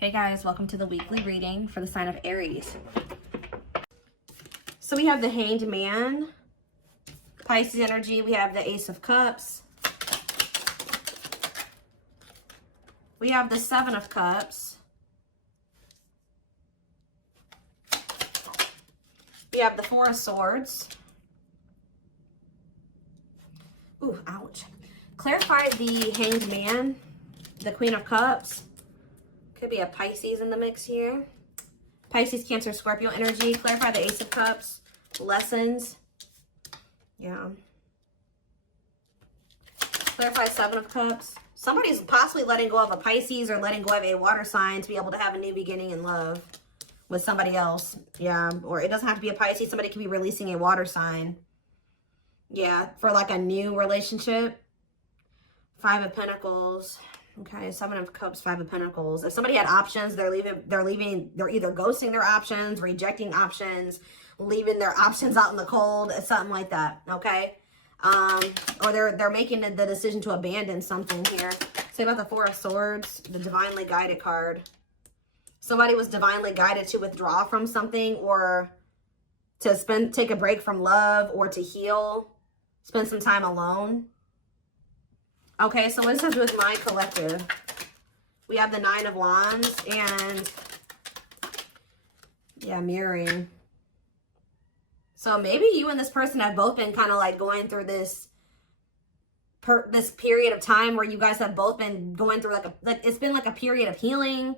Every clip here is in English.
Hey guys, welcome to the weekly reading for the sign of Aries. So we have the Hanged Man, Pisces energy. We have the Ace of Cups. We have the Seven of Cups. We have the Four of Swords. Ooh, ouch. Clarify the Hanged Man, the Queen of Cups. Could be a Pisces in the mix here. Pisces, Cancer, Scorpio energy. Clarify the Ace of Cups. Lessons. Yeah. Clarify Seven of Cups. Somebody's possibly letting go of a Pisces or letting go of a water sign to be able to have a new beginning in love with somebody else. Yeah. Or it doesn't have to be a Pisces. Somebody could be releasing a water sign. Yeah. For like a new relationship. Five of Pentacles. Okay, Seven of Cups, Five of Pentacles. If somebody had options, they're either ghosting their options, rejecting options, leaving their options out in the cold, something like that, okay? Or they're making the decision to abandon something here. Say about the Four of Swords, the divinely guided card. Somebody was divinely guided to withdraw from something or to take a break from love or to heal, spend some time alone. Okay, so what does this have to do with my collective? We have the Nine of Wands and, yeah, mirroring. So maybe you and this person have both been kind of like going through this period of time where you guys have both been going through like it's been like a period of healing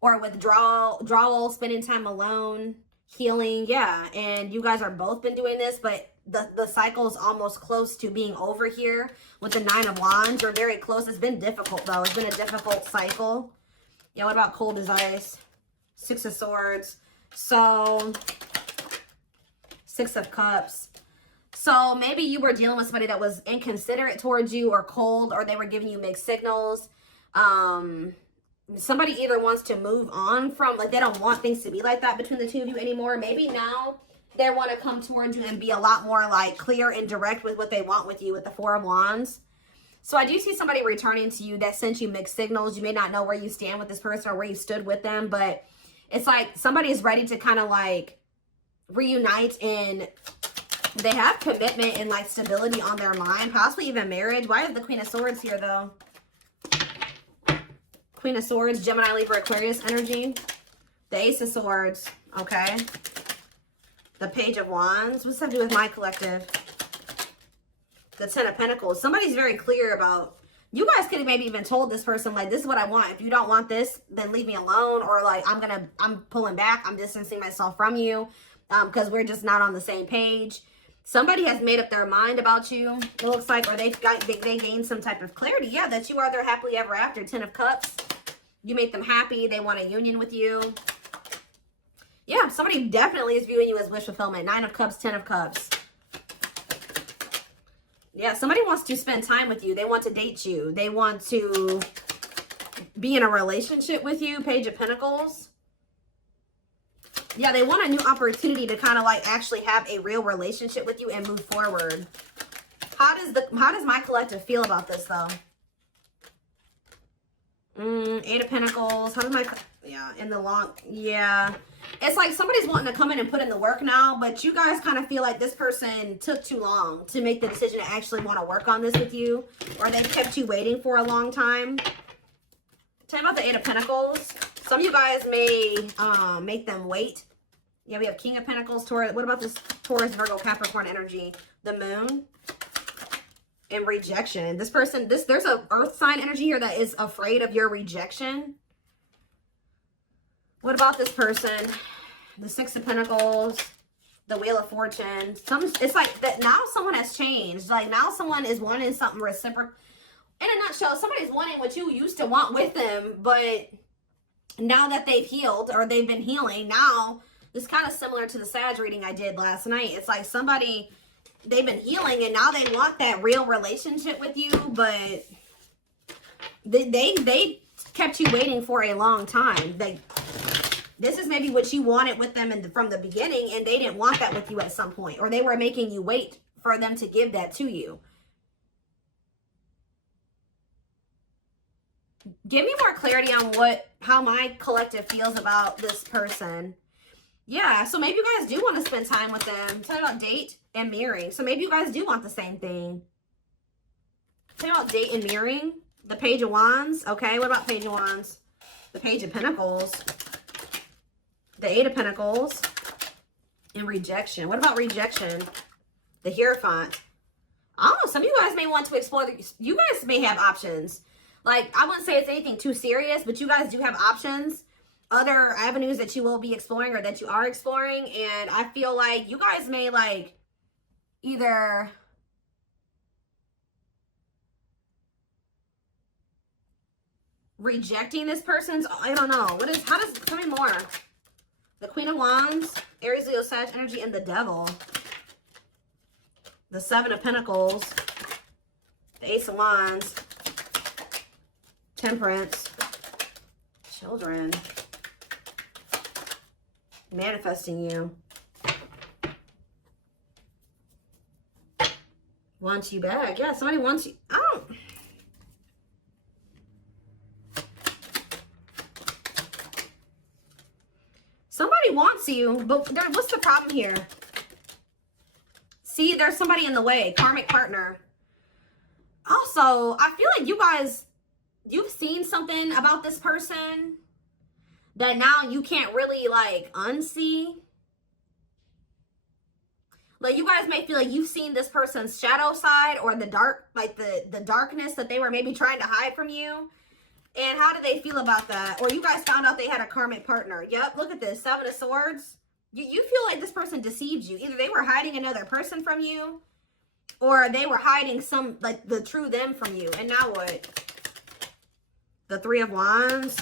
or withdrawal, spending time alone, healing, yeah. And you guys are both been doing this, but the cycle is almost close to being over here with the Nine of Wands. You're very close. It's been difficult, though. It's been a difficult cycle. Yeah, what about cold as ice? Six of Swords. So, Six of Cups. So, maybe you were dealing with somebody that was inconsiderate towards you or cold, or they were giving you mixed signals. Somebody either wants to move on from, like, they don't want things to be like that between the two of you anymore. Maybe now they want to come towards you and be a lot more like clear and direct with what they want with you with the Four of Wands. So I do see somebody returning to you that sent you mixed signals. You may not know where you stand with this person or where you stood with them, but it's like somebody is ready to kind of like reunite and they have commitment and like stability on their mind, possibly even marriage. Why is the Queen of Swords here though? Queen of Swords, Gemini, Libra, Aquarius energy. The Ace of Swords, okay. The Page of Wands. What's that do with my collective? The Ten of Pentacles. Somebody's very clear about, you guys could have maybe even told this person, like, this is what I want. If you don't want this, then leave me alone. Or like, I'm pulling back. I'm distancing myself from you because we're just not on the same page. Somebody has made up their mind about you, it looks like, or they gained some type of clarity. Yeah, that you are their happily ever after. Ten of Cups. You make them happy. They want a union with you. Yeah, somebody definitely is viewing you as wish fulfillment. Nine of Cups, Ten of Cups. Yeah, somebody wants to spend time with you. They want to date you. They want to be in a relationship with you. Page of Pentacles. Yeah, they want a new opportunity to kind of like actually have a real relationship with you and move forward. How does my collective feel about this though? Eight of Pentacles. How does my, yeah, in the long, yeah. It's like somebody's wanting to come in and put in the work now, but you guys kind of feel like this person took too long to make the decision to actually want to work on this with you, or they kept you waiting for a long time. Tell me about the Eight of Pentacles. Some of you guys may make them wait. Yeah, we have King of Pentacles, Taurus. What about this Taurus, Virgo, Capricorn energy? The Moon. And rejection. This person, there's a earth sign energy here that is afraid of your rejection. What about this person? The Six of Pentacles, the Wheel of Fortune. It's like that now someone has changed. Like now someone is wanting something reciprocal. In a nutshell, somebody's wanting what you used to want with them, but now that they've healed or they've been healing, now it's kind of similar to the Sag reading I did last night. It's like somebody, they've been healing and now they want that real relationship with you, but they kept you waiting for a long time. This is maybe what you wanted with them from the beginning, and they didn't want that with you at some point, or they were making you wait for them to give that to you. Give me more clarity on how my collective feels about this person. Yeah, so maybe you guys do want to spend time with them. Talking about date and mirroring. So maybe you guys do want the same thing. Talking about date and mirroring. The Page of Wands. Okay, what about Page of Wands? The Page of Pentacles. The Eight of Pentacles. And rejection. What about rejection? The Hierophant. I don't know. Some of you guys may want to explore. You guys may have options. Like, I wouldn't say it's anything too serious, but you guys do have options. Other avenues that you will be exploring or that you are exploring. And I feel like you guys may, like, either... rejecting this person's, I don't know. How does, tell me more. The Queen of Wands, Aries, Leo, Sag energy, and the Devil. The Seven of Pentacles, the Ace of Wands, Temperance, Children, manifesting you. Wants you back. Yeah, somebody wants you. I don't... Somebody wants you, but what's the problem here? See, there's somebody in the way. Karmic partner. Also, I feel like you guys, you've seen something about this person that now you can't really, like, unsee. Like, you guys may feel like you've seen this person's shadow side or the dark, like the darkness that they were maybe trying to hide from you. And how do they feel about that? Or you guys found out they had a karmic partner. Yep, look at this. Seven of Swords. You feel like this person deceived you. Either they were hiding another person from you, or they were hiding some, like, the true them from you. And now what? The Three of Wands.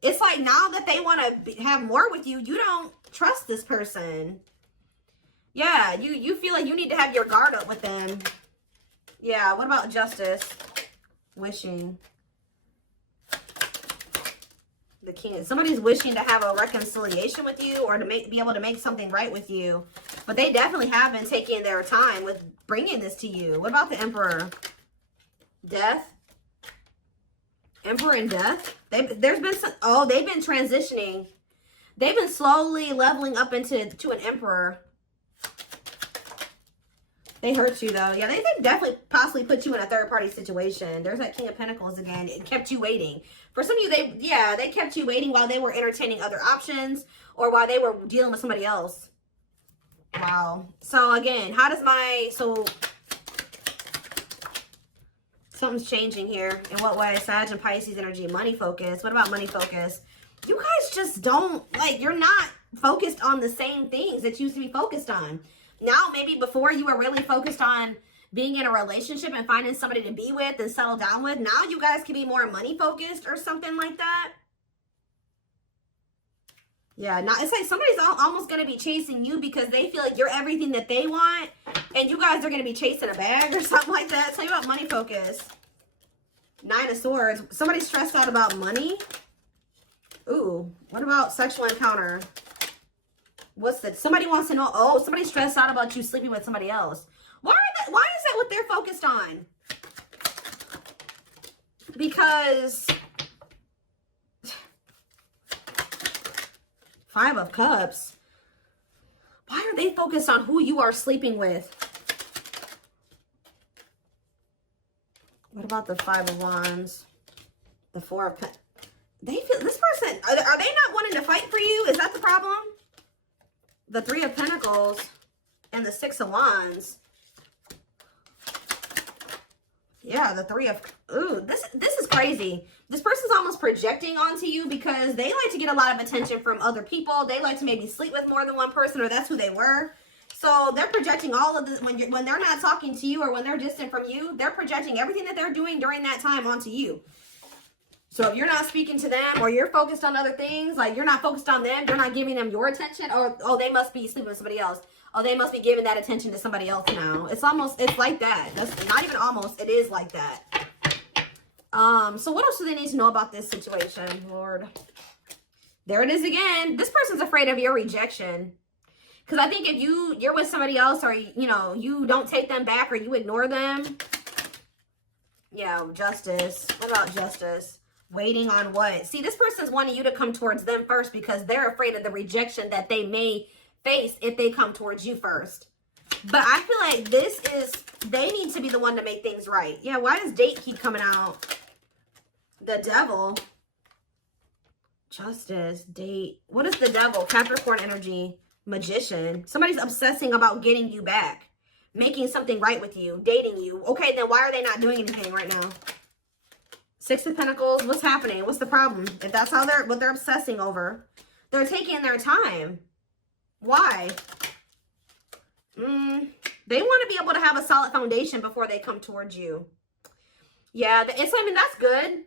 It's like now that they want to have more with you, you don't trust this person. Yeah, you feel like you need to have your guard up with them. Yeah, what about Justice? Wishing. The King. Somebody's wishing to have a reconciliation with you or to be able to make something right with you. But they definitely have been taking their time with bringing this to you. What about the Emperor? Death. Emperor and Death. There's been some... Oh, they've been transitioning. They've been slowly leveling up to an Emperor. They hurt you, though. Yeah, they definitely possibly put you in a third-party situation. There's that King of Pentacles again. It kept you waiting. For some of you, they kept you waiting while they were entertaining other options or while they were dealing with somebody else. Wow. So, again, how does something's changing here. In what way? Sag and Pisces energy. Money focus. What about money focus? You guys just don't, like, you're not focused on the same things that you used to be focused on. Now, maybe before you were really focused on being in a relationship and finding somebody to be with and settle down with. Now you guys can be more money focused or something like that. Yeah, now it's like somebody's almost going to be chasing you because they feel like you're everything that they want. And you guys are going to be chasing a bag or something like that. Tell you about money focus. Nine of Swords. Somebody's stressed out about money. Ooh, what about sexual encounter? Somebody wants to know, oh, somebody's stressed out about you sleeping with somebody else. Why is that what they're focused on? Because Five of Cups. Why are they focused on who you are sleeping with? What about the Five of Wands? The Four of Pentacles. They feel this person, are they not wanting to fight for you? Is that the problem? The Three of Pentacles and the Six of Wands. Yeah, the Three of... Ooh, this is crazy. This person's almost projecting onto you because they like to get a lot of attention from other people. They like to maybe sleep with more than one person, or that's who they were. So they're projecting all of this when they're not talking to you or when they're distant from you. They're projecting everything that they're doing during that time onto you. So if you're not speaking to them or you're focused on other things, like you're not focused on them, you're not giving them your attention, or, oh, they must be sleeping with somebody else. Oh, they must be giving that attention to somebody else now. It's like that. That's not even almost, it is like that. So what else do they need to know about this situation, Lord? There it is again. This person's afraid of your rejection. Because I think if you're with somebody else or, you know, you don't take them back or you ignore them, Yeah, justice. What about justice? Waiting on what? See, this person's wanting you to come towards them first because they're afraid of the rejection that they may face if they come towards you first. But I feel like this is, they need to be the one to make things right. Yeah, why does date keep coming out? The devil. Justice, date. What is the devil? Capricorn energy. Magician. Somebody's obsessing about getting you back. Making something right with you. Dating you. Okay, then why are they not doing anything right now? Six of Pentacles. What's happening? What's the problem? If that's how what they're obsessing over. They're taking their time. Why? They want to be able to have a solid foundation before they come towards you. Yeah, I mean, that's good.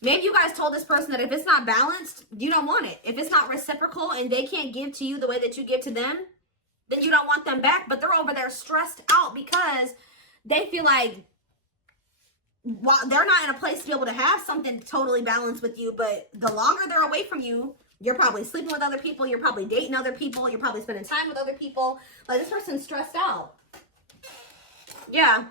Maybe you guys told this person that if it's not balanced, you don't want it. If it's not reciprocal and they can't give to you the way that you give to them, then you don't want them back. But they're over there stressed out because they feel like while they're not in a place to be able to have something totally balanced with you, but the longer they're away from you, you're probably sleeping with other people, you're probably dating other people, you're probably spending time with other people. Like, this person's stressed out. Yeah.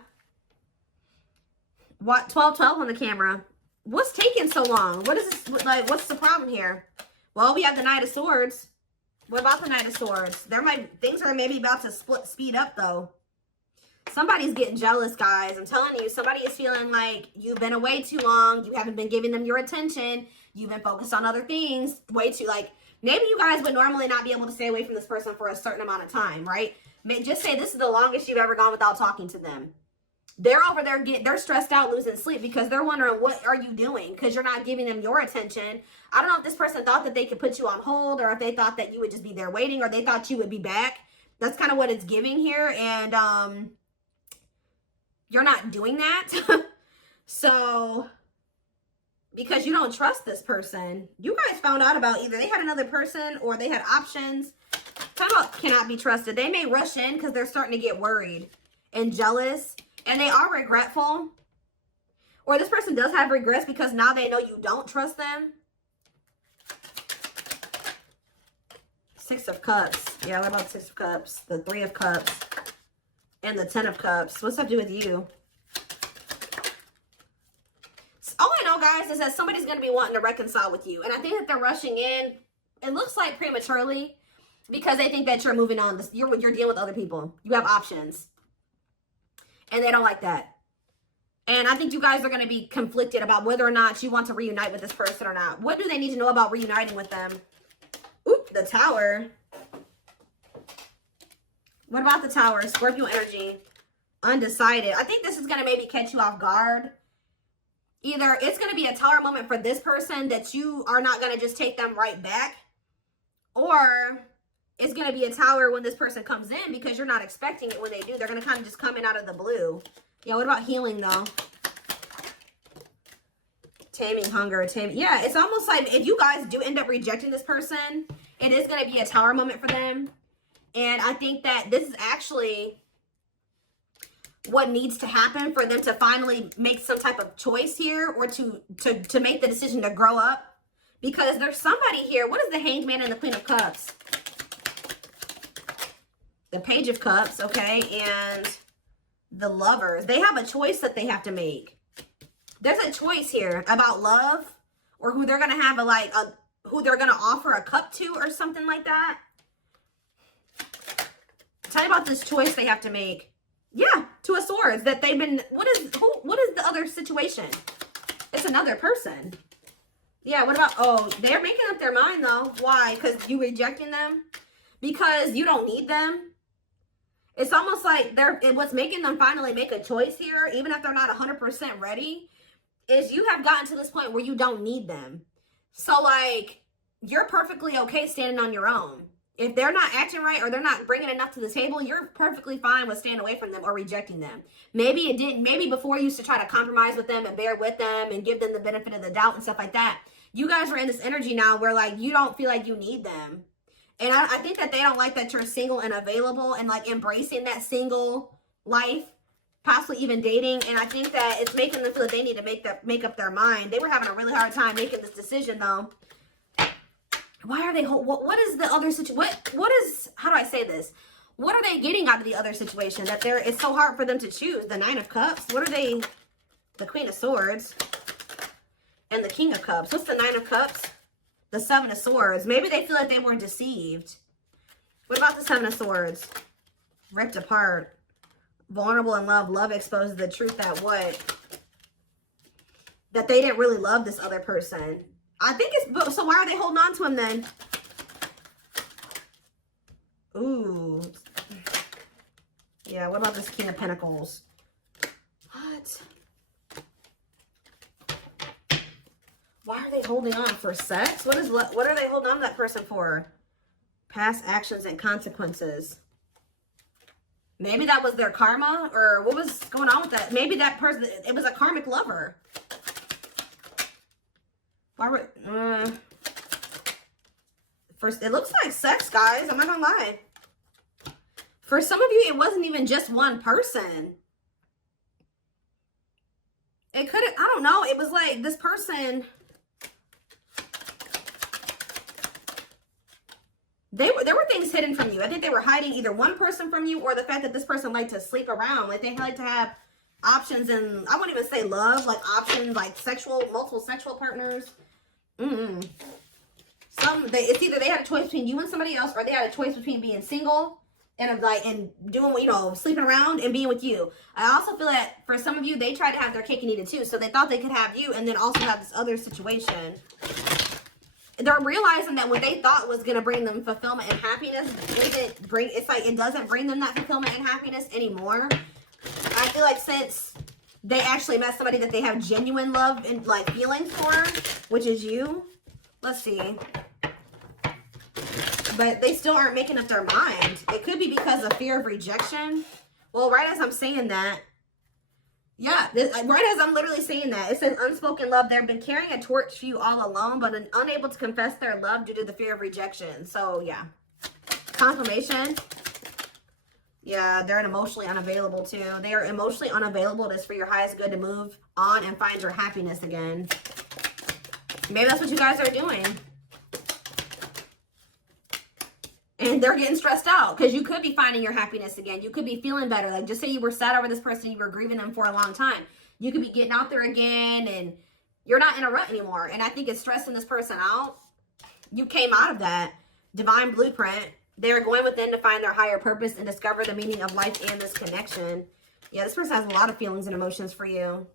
What? 12-12 on the camera. What's taking so long? What is this, like, what's the problem here? Well, we have the Knight of Swords. What about the Knight of Swords? Things are maybe about to speed up, though. Somebody's getting jealous, guys. I'm telling you, somebody is feeling like you've been away too long. You haven't been giving them your attention. You've been focused on other things way too, like, maybe you guys would normally not be able to stay away from this person for a certain amount of time, right? Just say this is the longest you've ever gone without talking to them. They're over there, they're stressed out, losing sleep because they're wondering, what are you doing? Because you're not giving them your attention. I don't know if this person thought that they could put you on hold, or if they thought that you would just be there waiting, or they thought you would be back. That's kind of what it's giving here. And you're not doing that. So, because you don't trust this person, you guys found out about either they had another person or they had options. Talk about cannot be trusted. They may rush in because they're starting to get worried and jealous. And they are regretful. Or this person does have regrets because now they know you don't trust them. Six of Cups. Yeah, what about the Six of Cups? The Three of Cups. And the Ten of Cups. What's that to do with you? All I know, guys, is that somebody's going to be wanting to reconcile with you. And I think that they're rushing in. It looks like prematurely. Because they think that you're moving on. You're dealing with other people. You have options. And they don't like that. And I think you guys are going to be conflicted about whether or not you want to reunite with this person or not. What do they need to know about reuniting with them? Oop, the Tower. What about the Tower? Scorpio energy. Undecided. I think this is going to maybe catch you off guard. Either it's going to be a Tower moment for this person that you are not going to just take them right back. Or it's going to be a Tower when this person comes in because you're not expecting it when they do. They're going to kind of just come in out of the blue. Yeah, what about healing, though? Taming hunger. Yeah, it's almost like if you guys do end up rejecting this person, it is going to be a Tower moment for them. And I think that this is actually what needs to happen for them to finally make some type of choice here, or to make the decision to grow up. Because there's somebody here. What is the Hanged Man and the Queen of Cups? The Page of Cups, okay, and the Lovers. They have a choice that they have to make. There's a choice here about love, or who they're gonna have who they're gonna offer a cup to, or something like that. Tell me about this choice they have to make. Yeah, Two of Swords. That they've been. What is the other situation? It's another person. Yeah. What about? Oh, they're making up their mind though. Why? Because you rejecting them? Because you don't need them. It's almost like what's making them finally make a choice here, even if they're not 100% ready, is you have gotten to this point where you don't need them. So, like, you're perfectly okay standing on your own. If they're not acting right or they're not bringing enough to the table, you're perfectly fine with staying away from them or rejecting them. Maybe it didn't. Maybe before you used to try to compromise with them and bear with them and give them the benefit of the doubt and stuff like that. You guys are in this energy now where, like, you don't feel like you need them. And I think that they don't like that you're single and available and, like, embracing that single life, possibly even dating. And I think that it's making them feel that they need to make up their mind. They were having a really hard time making this decision, though. Why are they, what is the other situation? What is, how do I say this? What are they getting out of the other situation? That it's so hard for them to choose. The Nine of Cups. What are they, the Queen of Swords, and the King of Cups. What's the Nine of Cups? The Seven of Swords. Maybe they feel like they were deceived. What about the Seven of Swords? Ripped apart. Vulnerable in love. Love exposes the truth that what? That they didn't really love this other person. I think it's... So why are they holding on to him then? Ooh. Yeah, what about this King of Pentacles? What? Why are they holding on? For sex? What are they holding on to that person for? Past actions and consequences. Maybe that was their karma, or what was going on with that? Maybe that person, it was a karmic lover. Why were, first, it looks like sex, guys. I'm not gonna lie. For some of you, it wasn't even just one person. It could have, I don't know. It was like this person, there were things hidden from you. I think they were hiding either one person from you or the fact that this person liked to sleep around. Like they like to have options, and I wouldn't even say love, like options, like multiple sexual partners. It's either they had a choice between you and somebody else, or they had a choice between being single and doing, you know, sleeping around and being with you. I also feel that for some of you, they tried to have their cake and eat it too. So they thought they could have you and then also have this other situation. They're realizing that what they thought was going to bring them fulfillment and happiness it doesn't bring them that fulfillment and happiness anymore. I feel like since they actually met somebody that they have genuine love and like feelings for, which is you. Let's see. But they still aren't making up their mind. It could be because of fear of rejection. Well, right as I'm saying that, yeah, right as I'm literally saying that, it says unspoken love. They've been carrying a torch for you all alone, but unable to confess their love due to the fear of rejection. So, yeah. Confirmation. Yeah, they're emotionally unavailable, too. They are emotionally unavailable. It's for your highest good to move on and find your happiness again. Maybe that's what you guys are doing. And they're getting stressed out because you could be finding your happiness again. You could be feeling better. Like, just say you were sad over this person, you were grieving them for a long time. You could be getting out there again and you're not in a rut anymore. And I think it's stressing this person out. You came out of that divine blueprint. They're going within to find their higher purpose and discover the meaning of life and this connection. Yeah, this person has a lot of feelings and emotions for you.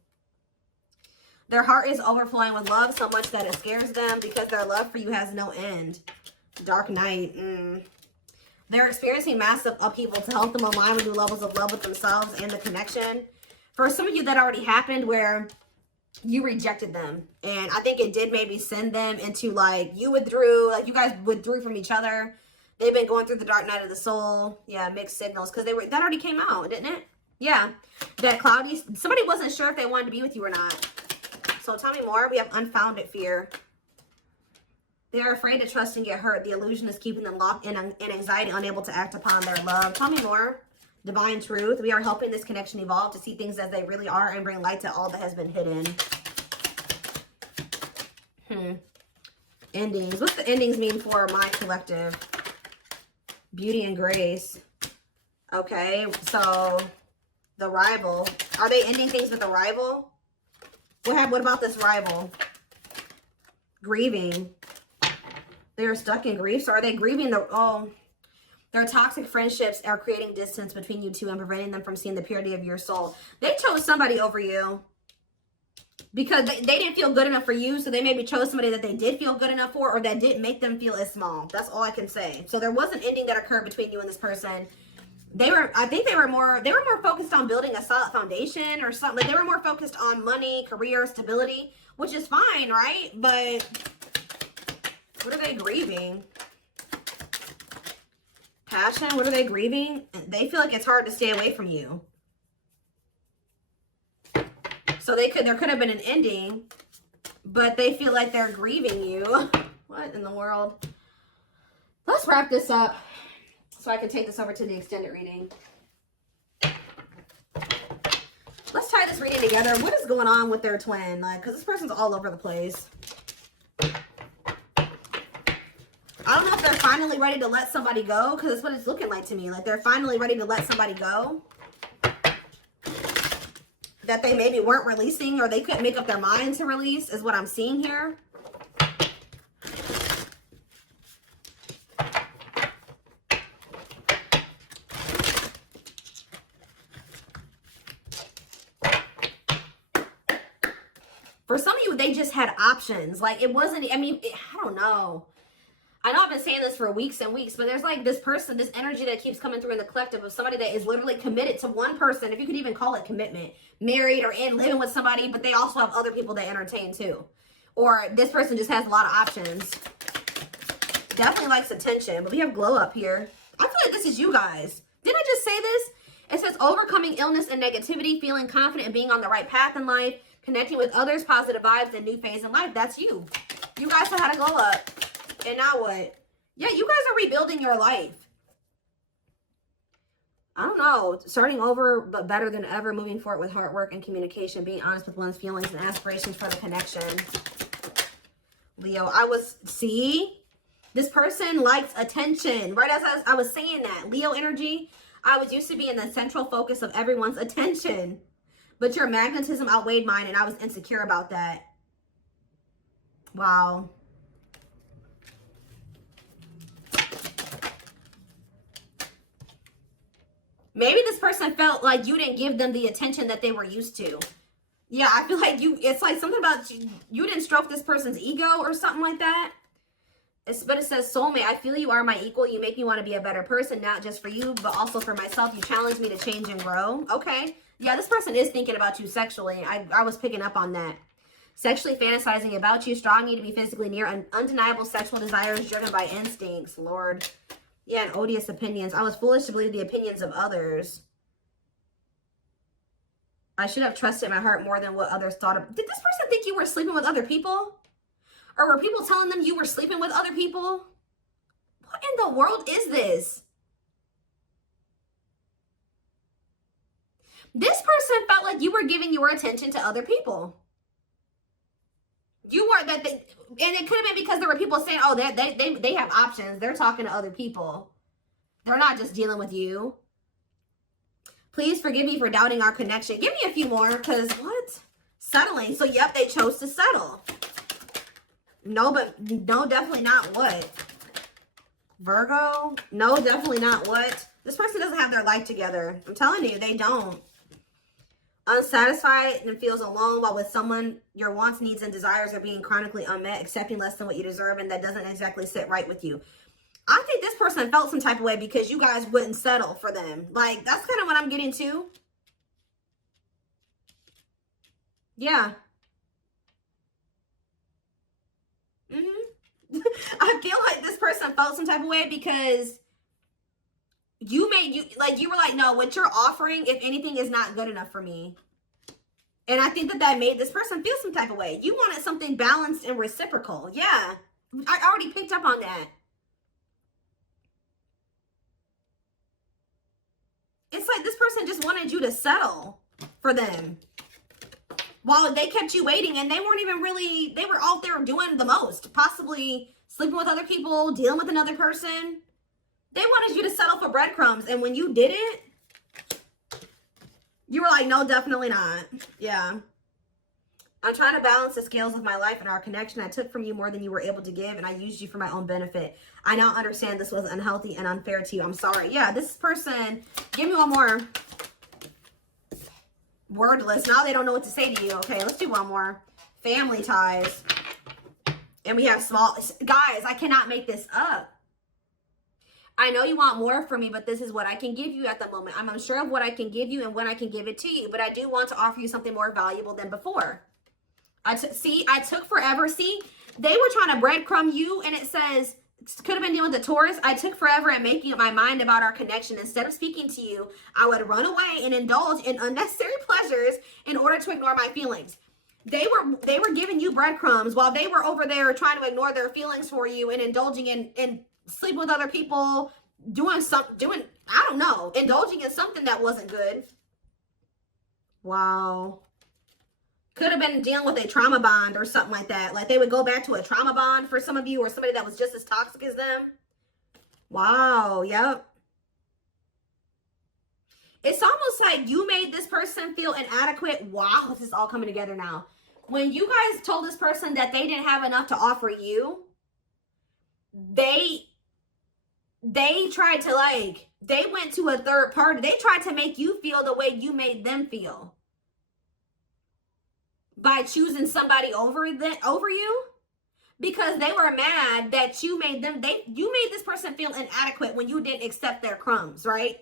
Their heart is overflowing with love so much that it scares them because their love for you has no end. Dark Knight. They're experiencing massive upheaval to help them align with new levels of love with themselves and the connection. For some of you, that already happened where you rejected them. And I think it did maybe send them into like, you withdrew, like you guys withdrew from each other. They've been going through the dark night of the soul. Yeah, mixed signals. Because that already came out, didn't it? Yeah. That cloudy, somebody wasn't sure if they wanted to be with you or not. So tell me more. We have unfounded fear. They are afraid to trust and get hurt. The illusion is keeping them locked in anxiety, unable to act upon their love. Tell me more. Divine truth. We are helping this connection evolve to see things as they really are and bring light to all that has been hidden. Endings. What's the endings mean for my collective? Beauty and grace. Okay, so the rival. Are they ending things with a rival? What about this rival? Grieving. They're stuck in grief. So are they grieving their toxic friendships are creating distance between you two and preventing them from seeing the purity of your soul. They chose somebody over you because they didn't feel good enough for you. So they maybe chose somebody that they did feel good enough for, or that didn't make them feel as small. That's all I can say. So there was an ending that occurred between you and this person. I think they were more focused on building a solid foundation or something. Like they were more focused on money, career, stability, which is fine, right? But what are they grieving? Passion, what are they grieving? They feel like it's hard to stay away from you. So there could have been an ending, but they feel like they're grieving you. What in the world? Let's wrap this up so I can take this over to the extended reading. Let's tie this reading together. What is going on with their twin? Like, because this person's all over the place. I don't know if they're finally ready to let somebody go, because that's what it's looking like to me. Like they're finally ready to let somebody go. that they maybe weren't releasing or they couldn't make up their mind to release is what I'm seeing here. For some of you, they just had options. Like, it wasn't, I mean, I don't know. I know I've been saying this for weeks and weeks, but there's like this person, this energy that keeps coming through in the collective of somebody that is literally committed to one person, if you could even call it commitment, married or in living with somebody, but they also have other people they entertain too. Or this person just has a lot of options. Definitely likes attention, but we have glow up here. I feel like this is you guys. Didn't I just say this? It says overcoming illness and negativity, feeling confident and being on the right path in life, connecting with others, positive vibes, and new phase in life. That's you. You guys have had a glow up. And now what? Yeah, you guys are rebuilding your life. I don't know. Starting over, but better than ever. Moving forward with hard work and communication. Being honest with one's feelings and aspirations for the connection. Leo, see? This person likes attention. Right as I was saying that. Leo energy, I was used to be in the central focus of everyone's attention. But your magnetism outweighed mine, and I was insecure about that. Wow. Maybe this person felt like you didn't give them the attention that they were used to. Yeah, I feel like it's like something about you didn't stroke this person's ego or something like that. But it says, soulmate, I feel you are my equal. You make me want to be a better person, not just for you, but also for myself. You challenge me to change and grow. Okay. Yeah, this person is thinking about you sexually. I was picking up on that. Sexually fantasizing about you, strong need to be physically near, undeniable sexual desires driven by instincts. Lord. Yeah, and odious opinions. I was foolish to believe the opinions of others. I should have trusted my heart more than what others thought of. Did this person think you were sleeping with other people? Or were people telling them you were sleeping with other people? What in the world is this? This person felt like you were giving your attention to other people. You weren't and it could have been because there were people saying, oh, they have options. They're talking to other people. They're not just dealing with you. Please forgive me for doubting our connection. Give me a few more, because what? Settling. So, yep, they chose to settle. No, definitely not what? Virgo? No, definitely not what? This person doesn't have their life together. I'm telling you, they don't. Unsatisfied and feels alone while with someone your wants, needs, and desires are being chronically unmet, accepting less than what you deserve, and that doesn't exactly sit right with you. I think this person felt some type of way because you guys wouldn't settle for them. Like, that's kind of what I'm getting to. Yeah. I feel like this person felt some type of way because you were like, no, what you're offering, if anything, is not good enough for me. And I think that made this person feel some type of way. You wanted something balanced and reciprocal. Yeah. I already picked up on that. It's like this person just wanted you to settle for them. While they kept you waiting, and they weren't even really, they were out there doing the most. Possibly sleeping with other people, dealing with another person. They wanted you to settle for breadcrumbs. And when you did it, you were like, no, definitely not. Yeah. I'm trying to balance the scales of my life and our connection. I took from you more than you were able to give, and I used you for my own benefit. I now understand this was unhealthy and unfair to you. I'm sorry. Yeah, this person, give me one more. Wordless. Now they don't know what to say to you. Okay, let's do one more. Family ties. And we have small... Guys, I cannot make this up. I know you want more from me, but this is what I can give you at the moment. I'm unsure of what I can give you and when I can give it to you, but I do want to offer you something more valuable than before. I took forever. See, they were trying to breadcrumb you, and it says, could have been dealing with the Taurus. I took forever in making up my mind about our connection. Instead of speaking to you, I would run away and indulge in unnecessary pleasures in order to ignore my feelings. They were giving you breadcrumbs while they were over there trying to ignore their feelings for you and indulging in sleeping with other people, I don't know, indulging in something that wasn't good. Wow. Could have been dealing with a trauma bond or something like that. Like they would go back to a trauma bond for some of you, or somebody that was just as toxic as them. Wow. Yep. It's almost like you made this person feel inadequate. Wow, this is all coming together now. When you guys told this person that they didn't have enough to offer you, they tried to, like, they went to a third party. They tried to make you feel the way you made them feel by choosing somebody over you, because they were mad that you made them, you made this person feel inadequate when you didn't accept their crumbs, right?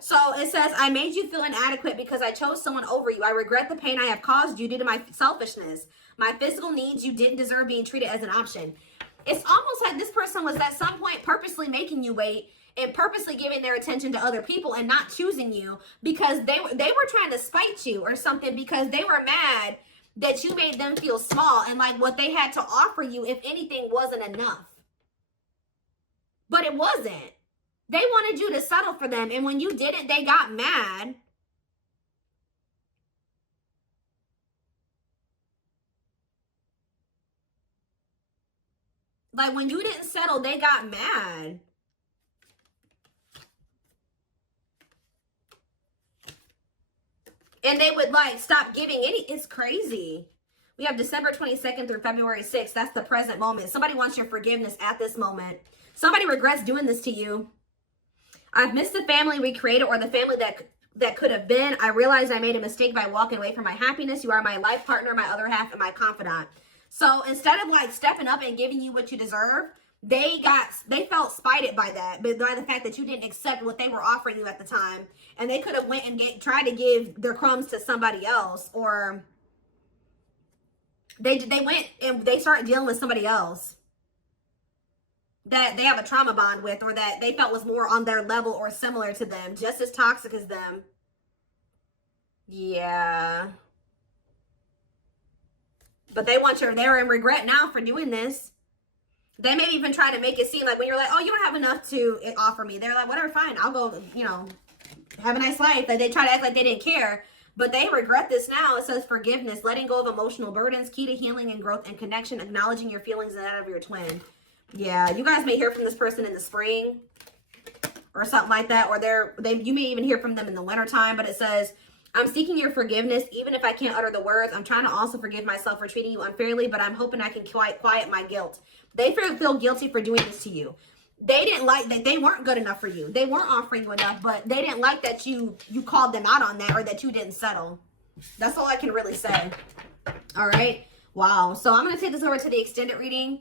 So it says, I made you feel inadequate because I chose someone over you. I regret the pain I have caused you due to my selfishness. My physical needs, you didn't deserve being treated as an option. It's almost like this person was at some point purposely making you wait and purposely giving their attention to other people and not choosing you because they were trying to spite you or something, because they were mad that you made them feel small and like what they had to offer you, if anything, wasn't enough. But it wasn't. They wanted you to settle for them, and when you didn't, they got mad. Like, when you didn't settle, they got mad. And they would, like, stop giving any. It's crazy. We have December 22nd through February 6th. That's the present moment. Somebody wants your forgiveness at this moment. Somebody regrets doing this to you. I've missed the family we created, or the family that could have been. I realized I made a mistake by walking away from my happiness. You are my life partner, my other half, and my confidant. So instead of, like, stepping up and giving you what you deserve, they felt spited by that, but by the fact that you didn't accept what they were offering you at the time. And they could have went and tried to give their crumbs to somebody else, or they went and they started dealing with somebody else that they have a trauma bond with, or that they felt was more on their level or similar to them, just as toxic as them. Yeah. But they're in regret now for doing this. They may even try to make it seem like, when you're like, oh, you don't have enough to offer me, they're like, whatever, fine, I'll go, you know, have a nice life. Like, they try to act like they didn't care, but they regret this now. It says forgiveness, letting go of emotional burdens, key to healing and growth and connection, acknowledging your feelings and that of your twin. Yeah, you guys may hear from this person in the spring or something like that, or you may even hear from them in the wintertime. But it says, I'm seeking your forgiveness, even if I can't utter the words. I'm trying to also forgive myself for treating you unfairly, but I'm hoping I can quiet my guilt. They feel guilty for doing this to you. They didn't like that. They weren't good enough for you. They weren't offering you enough, but they didn't like that you called them out on that, or that you didn't settle. That's all I can really say. All right. Wow. So I'm going to take this over to the extended reading.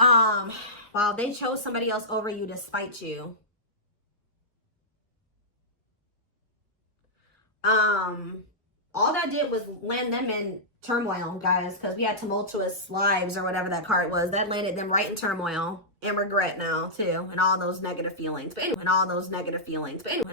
Wow, they chose somebody else over you to spite you. All that did was land them in turmoil, guys, because we had tumultuous lives, or whatever that card was. That landed them right in turmoil and regret now too, and all those negative feelings. But anyway,